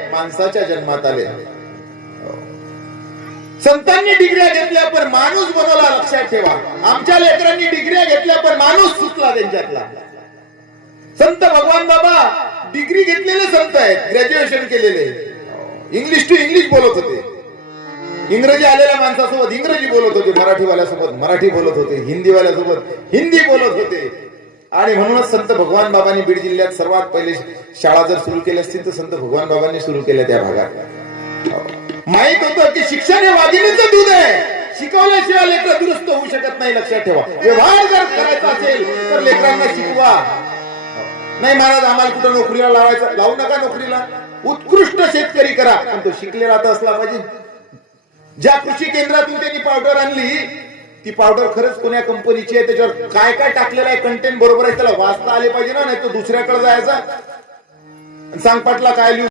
माणसाच्या जन्मात आले. संतांनी डिग्र्या घेतल्या पण माणूस बनवला लक्षात ठेवा. आमच्या लेकरांनी डिग्र्या घेतल्या पण माणूस सुचला त्यांच्यातला. संत भगवान बाबा डिग्री घेतलेले संत आहेत ग्रॅज्युएशन केलेले. इंग्लिश टू इंग्लिश बोलत होते. इंग्रजी आलेल्या माणसासोबत इंग्रजी बोलत होते मराठीवाल्यासोबत मराठी बोलत होते हिंदीवाल्यासोबत हिंदी बोलत होते. आणि म्हणूनच संत भगवान बाबांनी बीड जिल्ह्यात सर्वात पहिले शाळा जर सुरू केली असतील तर संत भगवान बाबांनी सुरू केल्या त्या भागात. माहीत होतं की शिक्षण हे वाघिणीचं दूध आहे. शिकवल्याशिवाय लेकर दुरुस्त होऊ शकत नाही लक्षात ठेवा. व्यवहार जर करायचा असेल तर लेकरांना शिकवा. नाही महाराज आम्हाला कुठं नोकरीला लावायचं? लावू नका नोकरीला. उत्कृष्ट शेतकरी करा. पण तो शिकलेला असला पाहिजे. ज्या कृषी केंद्रातून त्यांनी पावडर आणली ती पावडर खरंच कोण्या कंपनीची आहे? त्याच्यावर काय काय टाकलेलं आहे? कंटेंट बरोबर आहे? त्याला वाचता आले पाहिजे ना नाही तो दुसऱ्याकडे जायचा. सांग पाटला काय लिहू